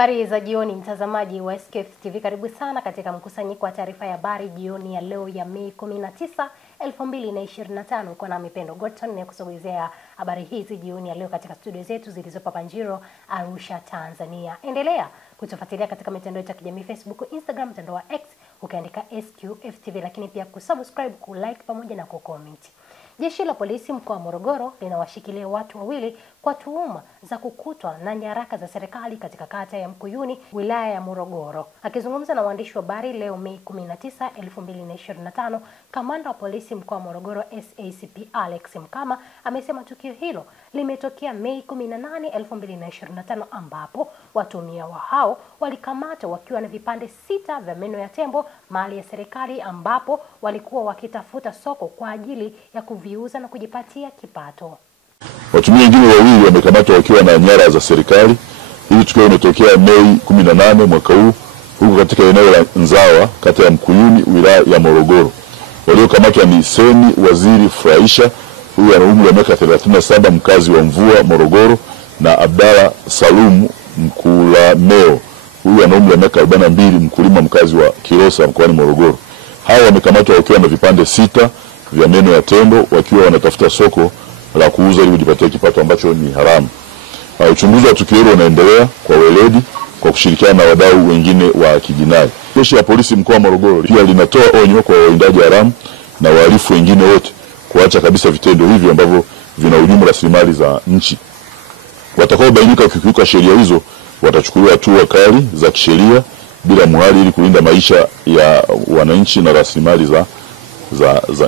Habari za jioni mtazamaji wa SKF TV, karibu sana katika mkusanyiko wa taarifa ya habari jioni ya leo ya Mei 19, 2025. Uko na Mipendo Gotton na kusogezea habari hizi jioni ya leo katika studio zetu zilizopo Panjiro, Arusha, Tanzania. Endelea kutufuatilia katika mitandao ya kijamii Facebook, Instagram, mtandao wa X ukiandika SKF TV, lakini pia kusubscribe, kulike pamoja na kucomment. Jeshi la polisi mkoa wa Morogoro linawashikilia watu wawili kwa tuhuma za kukutwa na nyaraka za serikali katika kata ya Mkuyuni, wilaya ya Morogoro. Akizungumza na waandishi wa habari leo Mei 19, 2025, kamanda wa polisi mkoa wa Morogoro SACP Alex Mkama amesema tukio hilo limetokea Mei 18, 2025 ambapo watuhumiwa hao walikamatwa wakiwa na vipande 6 vya meno ya tembo mali ya serikali, ambapo walikuwa wakitafuta soko kwa ajili ya kuviuza na kujipatia kipato. Watuhumiwa wengine wawili wamekamatwa wakiwa na nyara za serikali. Hili tukio limetokea Mei 18 mwaka huu huko katika eneo la Nzawa, kata ya Mkuyuni, wilaya ya Morogoro. Waliokamatwa ni Seni Waziri Fraisha, huyu ana umri wa miaka 37, mkazi wa Mvua, Morogoro, na Abdalla Salum Mkulameo, huyu ana umri wa miaka 42, mkulima, mkazi wa Kilosa, mkoani Morogoro. Hao wamekamatwa wakiwa na vipande 6 vya meno ya tembo, wakiwa wanatafuta soko la kuuza ili kujipatia kipato ambacho ni haramu. Uchunguzi wa tukio hilo unaendelea kwa weledi kwa kushirikiana na wadau wengine wa kijinai. Jeshi la polisi mkoa wa Morogoro pia linatoa onyo kwa wawindaji haramu na wahalifu wengine wote kuacha kabisa vitendo hivi ambavyo vinahujumu rasilimali za nchi. Watakaobainika kukiuka sheria hizo watachukuliwa hatua kali za kisheria bila muhali ili kulinda maisha ya wananchi na rasilimali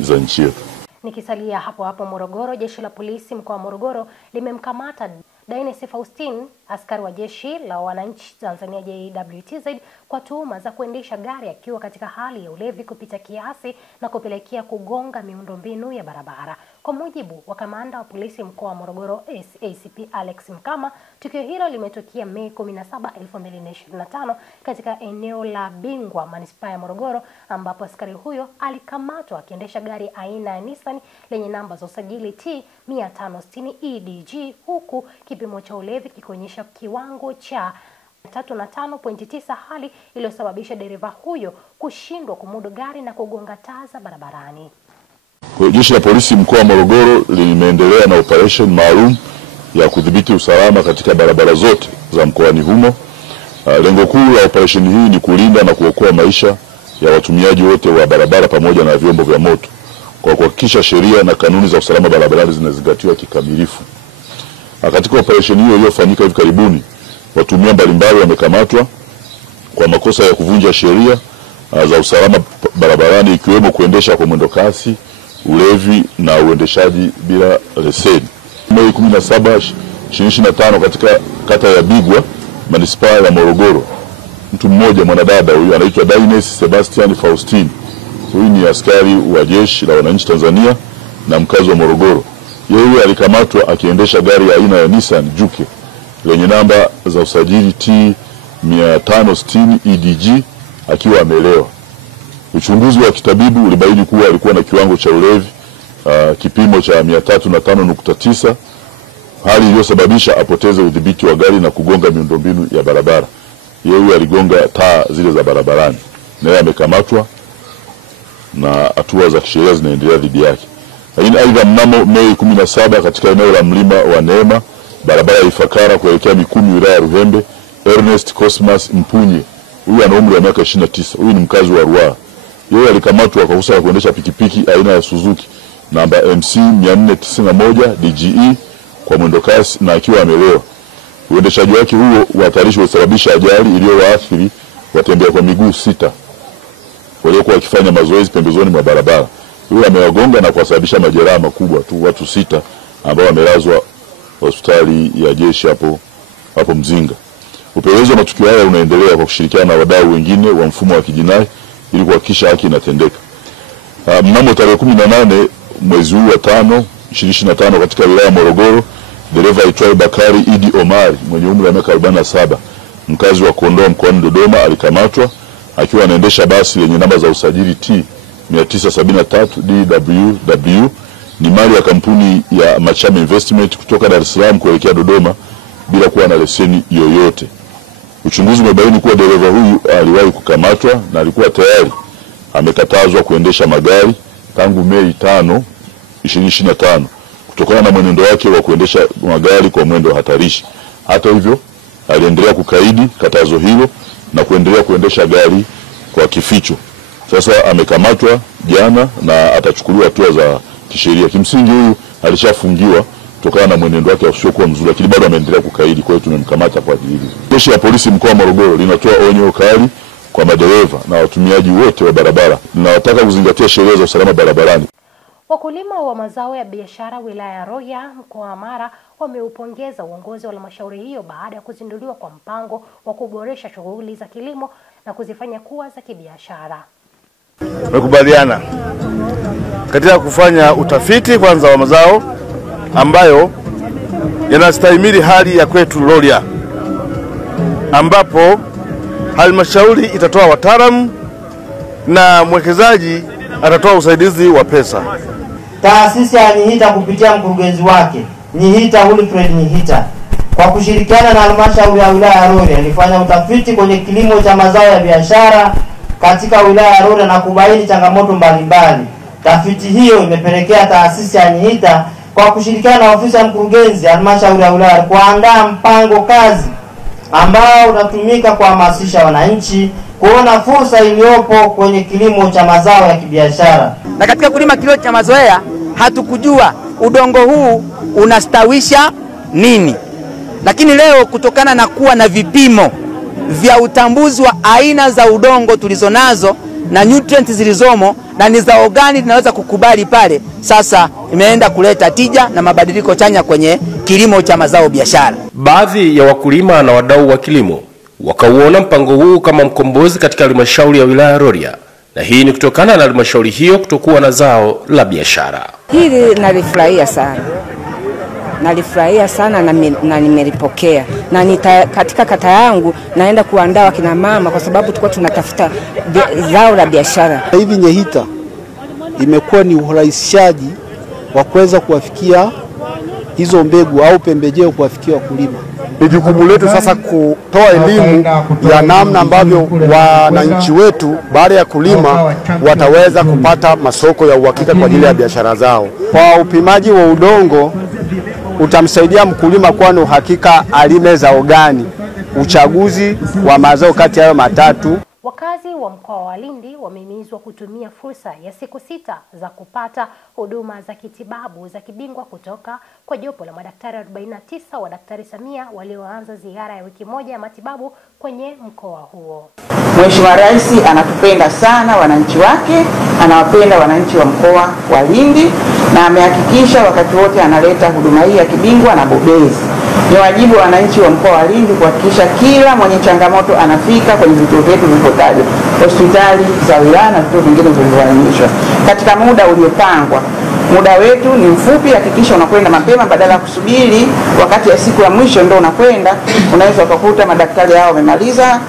za nchi yetu. Nikisalia hapo Morogoro, jeshi la polisi mkoa wa Morogoro limemkamata Dines Faustin, askari wa jeshi la wananchi Tanzania JWTZ, kwa tuhuma za kuendesha gari akiwa katika hali ya ulevi kupita kiasi na kupelekea kugonga miundombinu ya barabara. Kwa mujibu wa kamanda wa polisi mkoa wa Morogoro SACP Alex Mkama, tukio hilo limetokea Mei 17, 2025 katika eneo la Bingwa, manispaa ya Morogoro, ambapo askari huyo alikamatwa akiendesha gari aina ya Nissan lenye namba za usajili T 560 EDG, huku kipimo cha ulevi kikionyesha kiwango cha 305.9, hali iliyosababisha dereva huyo kushindwa kumudu gari na kugonga taa za barabarani. Jeshi la polisi mkoa wa Morogoro limeendelea na operation maalum ya kudhibiti usalama katika barabara zote za mkoani humo. Lengo kuu la operation hii ni kulinda na kuokoa maisha ya watumiaji wote wa barabara pamoja na vyombo vya moto kwa kuhakikisha sheria na kanuni za usalama barabarani zinazingatiwa kikamilifu. Katika operation hiyo iliyofanyika hivi karibuni, watuhumiwa mbalimbali wamekamatwa kwa makosa ya kuvunja sheria za usalama barabarani, ikiwemo kuendesha kwa mwendo kasi, ulevi na uendeshaji bila leseni. Mei 17, 2025 katika kata ya Bigwa, manispaa ya Morogoro, mtu mmoja mwanadada, huyu anaitwa Dines Sebastian Faustin. Huyu ni askari wa jeshi la wananchi Tanzania na mkazi wa Morogoro. Yeye alikamatwa akiendesha gari ya aina ya Nissan Juke lenye namba za usajili T 560 EDG akiwa amelewa. Uchunguzi wa kitabibu ulibaini kuwa alikuwa na kiwango cha ulevi kipimo cha 305.9, hali iliyosababisha apoteze udhibiti wa gari na kugonga miundombinu ya barabara. Yeye aligonga taa zile za barabarani. Naye amekamatwa na hatua za kisheria zinaendelea dhidi yake. Lakini aidha, mnamo Mei 17 katika eneo la Mlima wa Neema, barabara ya Ifakara kuelekea Mikumi, wilaya ya Ruhembe, Ernest Cosmas Mpunye, huyu ana umri wa miaka 29, huyu ni mkazi wa Ruaha. Yeye alikamatwa kwa kosa la kuendesha pikipiki aina ya Suzuki namba MC 491 DGE kwa mwendo kasi na akiwa amelewa. Uendeshaji wake huo uhatarishi ulisababisha ajali iliyowaathiri watembea kwa miguu 6 waliokuwa wakifanya mazoezi pembezoni mwa barabara. Huyo amewagonga na kuwasababisha majeraha makubwa tu watu 6 ambao wamelazwa hospitali ya jeshi hapo Mzinga. Upelelezi wa matukio haya unaendelea kwa kushirikiana na wadau wengine wa mfumo wa kijinai ili kuhakikisha haki inatendeka. Mnamo tarehe 18 mwezi huu wa 5, 2025 katika wilaya ya Morogoro, dereva aitwaye Bakari Idi Omari mwenye umri wa miaka 47, mkazi wa Kondoa mkoani Dodoma, alikamatwa akiwa anaendesha basi lenye namba za usajili T 973 DWW, ni mali ya kampuni ya Machame Investment kutoka Dar es Salaam kuelekea Dodoma bila kuwa na leseni yoyote. Uchunguzi umebaini kuwa dereva huyu aliwahi kukamatwa na alikuwa tayari amekatazwa kuendesha magari tangu Mei 5, 2025 kutokana na mwenendo wake wa kuendesha magari kwa mwendo hatarishi. Hata hivyo, aliendelea kukaidi katazo hilo na kuendelea kuendesha gari kwa kificho. Sasa amekamatwa jana na atachukuliwa hatua za kisheria. Kimsingi huyu alishafungiwa kutokana na mwenendo wake usiokuwa mzuri, lakini bado ameendelea kukaidi, kwa hiyo tumemkamata kwa ajili hiyo. Jeshi la polisi mkoa wa Morogoro linatoa onyo kali kwa madereva na watumiaji wote wa barabara. Linawataka kuzingatia sheria za usalama barabarani. Wakulima wa mazao ya biashara wilaya ya Rorya mkoa wa Mara wameupongeza uongozi wa halmashauri hiyo baada ya kuzinduliwa kwa mpango wa kuboresha shughuli za kilimo na kuzifanya kuwa za kibiashara. Tumekubaliana katika kufanya utafiti kwanza wa mazao ambayo yanastahimili hali ya kwetu Rorya, ambapo halmashauri itatoa wataalamu na mwekezaji atatoa usaidizi wa pesa. Taasisi ya Nyihita kupitia mkurugenzi wake Nyihita Wilfred Nyihita kwa kushirikiana na halmashauri ya wilaya ya Rorya ilifanya utafiti kwenye kilimo cha mazao ya biashara katika wilaya ya Rorya na kubaini changamoto mbalimbali. Tafiti hiyo imepelekea taasisi ya Nyihita kwa kushirikiana na ofisi ya mkurugenzi halmashauri ya wilaya kuandaa mpango kazi ambao unatumika kuhamasisha wananchi kuona fursa iliyopo kwenye kilimo cha mazao ya kibiashara. Na katika kulima kilimo cha mazoea hatukujua udongo huu unastawisha nini. Lakini leo kutokana na kuwa na vipimo vya utambuzi wa aina za udongo tulizonazo na nutrients zilizomo na ni za organic tunaweza kukubali pale, sasa imeenda kuleta tija na mabadiliko chanya kwenye kilimo cha mazao biashara. Baadhi ya wakulima na wadau wa kilimo wakauona mpango huu kama mkombozi katika halmashauri ya wilaya ya Rorya, na hii ni kutokana na halmashauri hiyo kutokuwa na zao la biashara. Hili nalifurahia sana na nimelipokea na katika kata yangu naenda kuandaa kina mama kwa sababu tulikuwa tunatafuta zao la biashara. Hivi Nyihita imekuwa ni urahisishaji wa kuweza kuwafikia hizo mbegu au pembejeo kuwafikia wakulima. Ni jukumu letu sasa kutoa elimu ya namna ambavyo wananchi wetu baada ya kulima wataweza kupata masoko ya uhakika kwa ajili ya biashara zao. Kwa upimaji wa udongo utamsaidia mkulima kuwa na uhakika alime zao gani, uchaguzi wa mazao kati ya matatu. Wakazi wa mkoa wa Lindi wamehimizwa kutumia fursa ya siku 6 za kupata huduma za kitibabu za kibingwa kutoka kwa jopo la madaktari 49 wa Daktari Samia walioanza ziara ya wiki moja ya matibabu kwenye mkoa huo. Mheshimiwa Rais anatupenda sana wananchi wake, anawapenda wananchi wa mkoa wa Lindi na amehakikisha wakati wote analeta huduma hii ya kibingwa na bobezi. Ni wajibu wa wananchi wa mkoa wa Lindi kuhakikisha kila mwenye changamoto anafika kwenye vituo vyetu vilivyotajwa, hospitali za wilaya na vituo vingine vilivyoainishwa katika muda uliopangwa. Muda wetu ni mfupi, hakikisha unakwenda mapema badala ya kusubiri wakati ya siku ya mwisho ndio unakwenda. Unaweza kukuta madaktari hao wamemaliza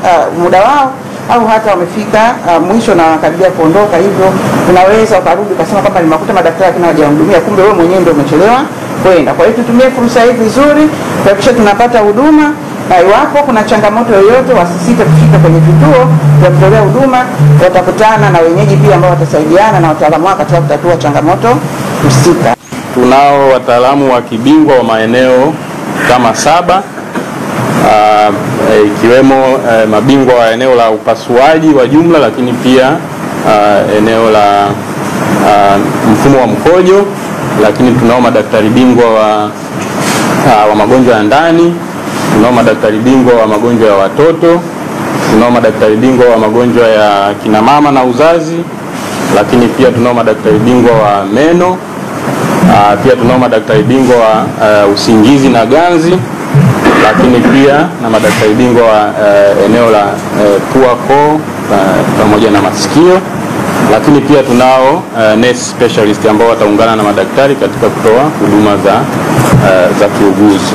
muda wao au hata wamefika mwisho na wanakaribia kuondoka, hivyo unaweza ukarudi ukasema kwamba nimekuta madaktari lakini hawajahudumia, kumbe wewe mwenyewe ndio umechelewa kwenda. Kwa hiyo tutumie fursa hii vizuri kuhakikisha tunapata huduma, na iwapo kuna changamoto yoyote wasisite kufika kwenye vituo vya kutolea huduma. Watakutana na wenyeji pia ambao watasaidiana na wataalamu wao katika kutatua changamoto husika. Tunao wataalamu wa kibingwa wa maeneo kama 7 ikiwemo mabingwa wa eneo la upasuaji wa jumla, lakini pia eneo la mfumo wa mkojo, lakini tunao madaktari bingwa wa magonjwa ya ndani, tunao madaktari bingwa wa magonjwa ya watoto, tunao madaktari bingwa wa magonjwa ya kina mama na uzazi, lakini pia tunao madaktari bingwa wa meno, pia tunao madaktari bingwa wa usingizi na ganzi, lakini pia na madaktari bingwa wa eneo la pua, koo pamoja na masikio, lakini pia tunao nurse specialist ambao wataungana na madaktari katika kutoa huduma za kiuguzi.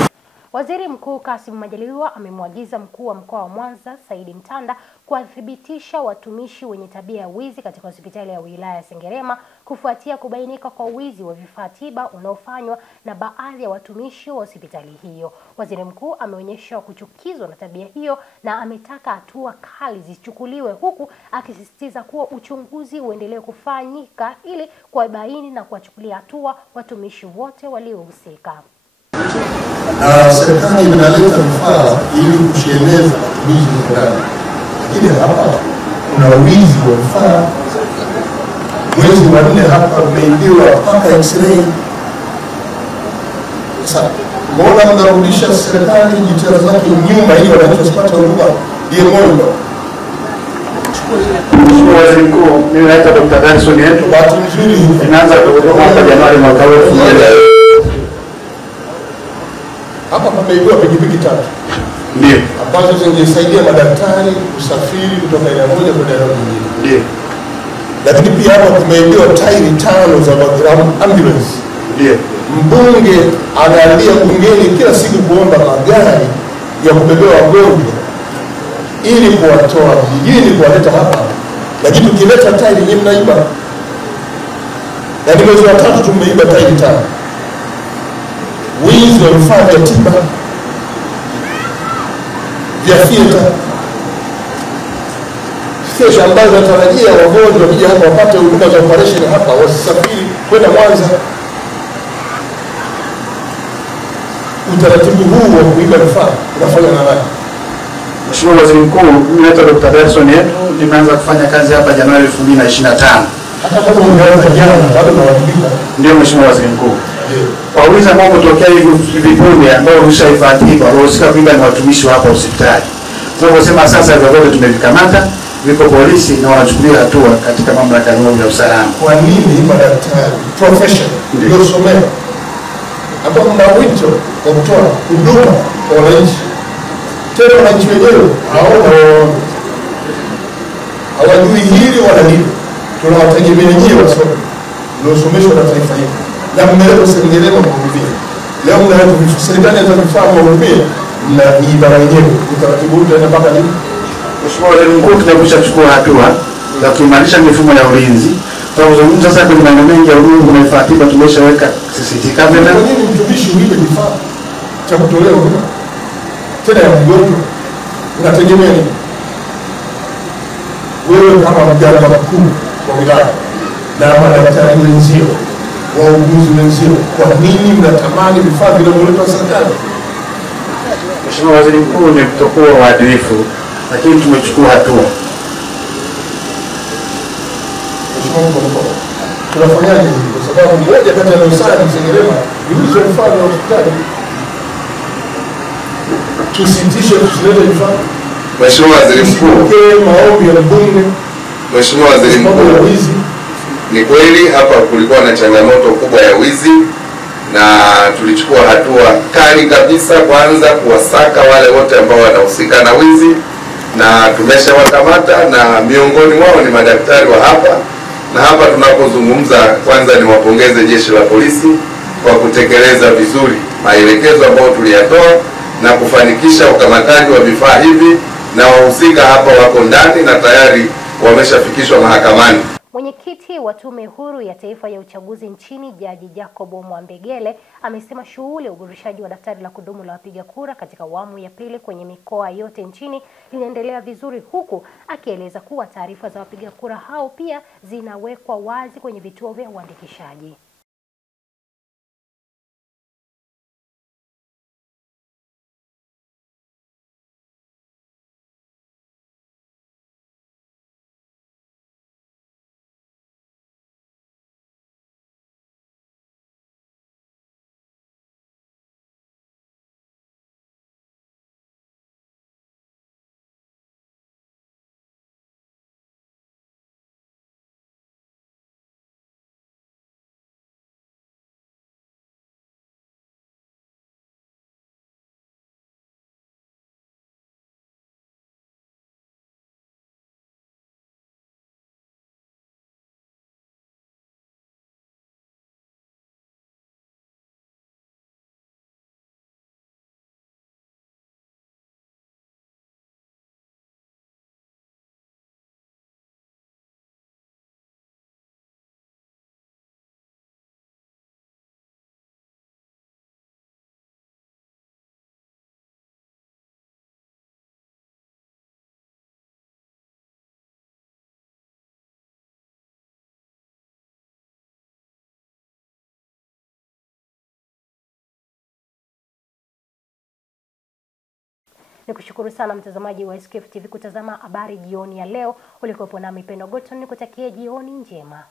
Waziri Mkuu Kassim Majaliwa amemwagiza mkuu wa mkoa wa Mwanza Saidi Mtanda kuwathibitisha watumishi wenye tabia ya wizi katika hospitali ya wilaya ya Sengerema kufuatia kubainika kwa wizi wa vifaa tiba unaofanywa na baadhi ya watumishi wa hospitali hiyo. Waziri Mkuu ameonyesha kuchukizwa na tabia hiyo na ametaka hatua kali zichukuliwe, huku akisisitiza kuwa uchunguzi uendelee kufanyika ili kuwabaini na kuwachukulia hatua watumishi wote waliohusika. Serikali inaleta vifaa ili kusheleza watumishi wa serikali, lakini hapa kuna wizi wa vifaa. Mwezi wa 4 hapa umeibiwa mpaka X-ray. Sasa mbona mnarudisha serikali jitihada zake nyuma ili wananchi wasipate huduma? Ndiye moyo. Mheshimiwa Waziri Mkuu, mimi naitwa Dr. Danson yetu. Bahati nzuri inaanza kutoka Januari mwaka huu. Hapa pameibiwa pikipiki 3. Ndio. Ambazo zingesaidia madaktari kusafiri kutoka eneo moja kwenda eneo lingine. Ndio. Lakini pia hapa kumeibiwa tairi 5 za ambulance. Ndio. Mbunge analia bungeni kila siku kuomba magari ya kubebea wagonjwa ili kuwatoa vijijini kuwaleta hapa. Lakini ukileta tairi nyinyi mnaiba. Yaani mwezi wa 3 tumeiba tairi 5. Wizi wa vifaa vya tiba, vya theater ambazo natarajia wagonjwa wakija hapa wapate huduma za operation hapa, wasisafiri kwenda Mwanza. Utaratibu huu wa kuiba vifaa unafanywa na nani? Mheshimiwa Waziri Mkuu, mimi naitwa Dr. Danson yetu, nimeanza kufanya kazi hapa Januari 2025. Hata kama umeanza jana bado unawajibika. Ndio Mheshimiwa Waziri Mkuu. Kwa wizi ambao umetokea hivi punde ambao rushaifatika walihusika kuiba ni watumishi wa hapa hospitali. Tunaposema sasa vyote tumevikamata, viko polisi na wanachukulia hatua katika mamlaka ya usalama. Kwa nini madaktari professional ndio somea ambao mna wito wa kutoa huduma kwa wananchi, tena wananchi wenyewe hawajui hili wala hili, tunawategemea nyinyi wasomi mliosomeshwa na taifa hili na mmeleta Sengerema kuhudumia. Leo mnaleta serikali ya taifa kuhudumia, mnaiba wenyewe. Utaratibu huu utaenda mpaka lini? Mheshimiwa Waziri Mkuu, tumekwisha kuchukua hatua za kuimarisha mifumo ya ulinzi. Tunazungumza sasa kwenye maeneo mengi ya huduma na vifaa tiba tumeshaweka CCTV camera. Kwa nini mtumishi uibe kifaa cha kutolea huduma tena ya mgonjwa? Unategemea nini? Wewe kama mganga mkuu wa wilaya na madaktari wenzio, wauguzi wenzio, kwa nini mnatamani vifaa vinavyoletwa serikali? Mheshimiwa Waziri Mkuu, ni kutokuwa waadilifu, lakini tumechukua hatua. Mheshimiwa Mkuu, tunafanyaje hivi? Kwa sababu moja kati ya dosari Sengerema ni wizi wa vifaa vya hospitali. Tusitishe, tusilete vifaa. Mheshimiwa Waziri Mkuu, maombi ya mbunge. Mheshimiwa Waziri Mkuu, ni kweli hapa kulikuwa na changamoto kubwa ya wizi na tulichukua hatua kali kabisa, kwanza kuwasaka wale wote ambao wanahusika na wizi na tumeshawakamata, na miongoni mwao ni madaktari wa hapa. Na hapa tunapozungumza, kwanza niwapongeze jeshi la polisi kwa kutekeleza vizuri maelekezo ambayo tuliyatoa na kufanikisha ukamataji wa vifaa hivi, na wahusika hapa wako ndani na tayari wameshafikishwa mahakamani. Mwenyekiti wa Tume Huru ya Taifa ya Uchaguzi nchini Jaji Jacob Mwambegele amesema shughuli ya uboreshaji wa daftari la kudumu la wapiga kura katika awamu ya pili kwenye mikoa yote nchini linaendelea vizuri, huku akieleza kuwa taarifa za wapiga kura hao pia zinawekwa wazi kwenye vituo vya uandikishaji. Nikushukuru sana mtazamaji wa SKF TV kutazama habari jioni ya leo. Ulikuwepo nami Pendo Goton, nikutakie jioni njema.